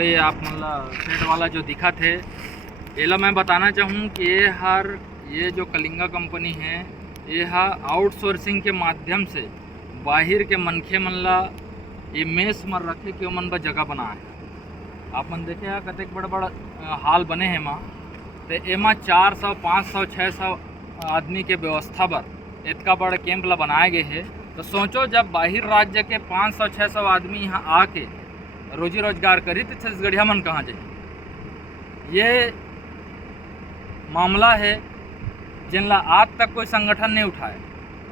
ये आप मतलब सेट वाला जो दिखा थे एला मैं बताना चाहूँ कि ये जो कलिंगा कंपनी है ये आउटसोर्सिंग के माध्यम से बाहिर के मनखे मन ला ये मेस मर रखे के मन ब जगह बना है। आप मन देखे हैं कतेक बड़ा बड़ा हाल बने हैं माँ तो एमा 400 500 600 आदमी के व्यवस्था बर इतना बड़ा कैंप ला बनाए गए है। तो सोचो जब बाहिर राज्य के 500 600 आदमी यहाँ आके रोजी रोजगार करी तो छत्तीसगढ़िया मन कहाँ जाए। ये मामला है जिनला आज तक कोई संगठन नहीं उठाए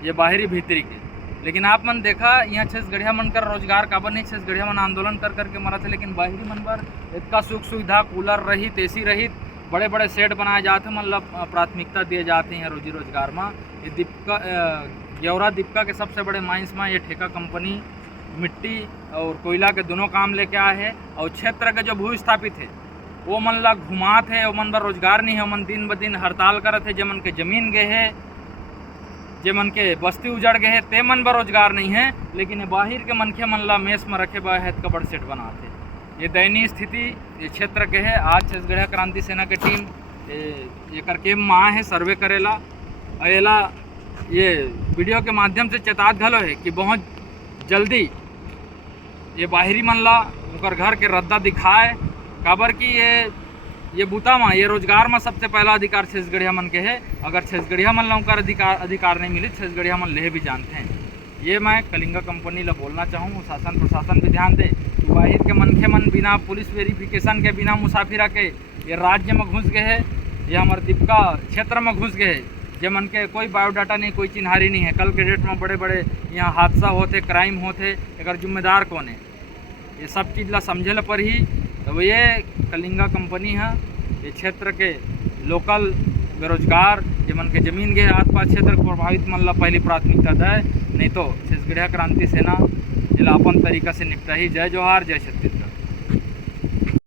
ये बाहरी भीतरी के, लेकिन आप मन देखा यहाँ छत्तीसगढ़िया मन कर रोजगार काबर नहीं, छत्तीसगढ़िया मन आंदोलन कर करके मरा थे, लेकिन बाहरी मन पर इतना सुख सुविधा कूलर रहित एसी रहित बड़े बड़े सेट बनाए जाते मतलब प्राथमिकता दिए जाते हैं रोजी रोजगार में। ये दीपिका गेवरा दीपिका के सबसे बड़े माइंस में ये ठेका कंपनी मिट्टी और कोयला के दोनों काम लेके आए हैं। और क्षेत्र के जो भू स्थापित है वो मन ला घुमात है, वो मन बर रोजगार नहीं है, मन दिन ब दिन हड़ताल करत है। जे मन के जमीन गए है, जे मन के बस्ती उजड़ गए है ते मन बर रोजगार नहीं है, लेकिन ये बाहिर के मनखे मन ला मेस में रखे बा है का बड़ सेट बनाते। ये दयनीय स्थिति ये क्षेत्र के है। आज छत्तीसगढ़ क्रांति सेना के टीम ये करके माँ है सर्वे करेला और एला ये वीडियो के माध्यम से चेतात घलो है कि बहुत जल्दी ये बाहरी मन ला उनकर घर के रद्दा दिखाए, काबर कि ये बूता में ये रोजगार में सबसे पहला अधिकार छत्तीसगढ़िया मन के है। अगर छत्तीसगढ़िया मन ला उनका अधिकार नहीं मिली छत्तीसगढ़िया मन ले भी जानते हैं। ये मैं कलिंगा कंपनी ला बोलना चाहूँ शासन प्रशासन भी ध्यान दे कि बाहर के मनखे मन बिना पुलिस वेरिफिकेशन के बिना मुसाफिरा के ये राज्य में घुस गए है, ये हमारे दीपिका क्षेत्र में घुस गए है। जे मन के कोई बायोडाटा नहीं, कोई चिन्हारी नहीं है। कल के डेट में बड़े बड़े यहाँ हादसा होते, क्राइम होते, अगर जिम्मेदार कौन है ये सब चीज़ ला समझे ला पर ही। तो ये कलिंगा कंपनी है ये क्षेत्र के लोकल बेरोजगार जे मन के जमीन के आसपास क्षेत्र प्रभावित मन ला पहली प्राथमिकता दे, नहीं तो छत्तीसगढ़ क्रांति सेना जिला अपन तरीका से निपटा ही। जय जोहार, जय छत्तीसगढ़।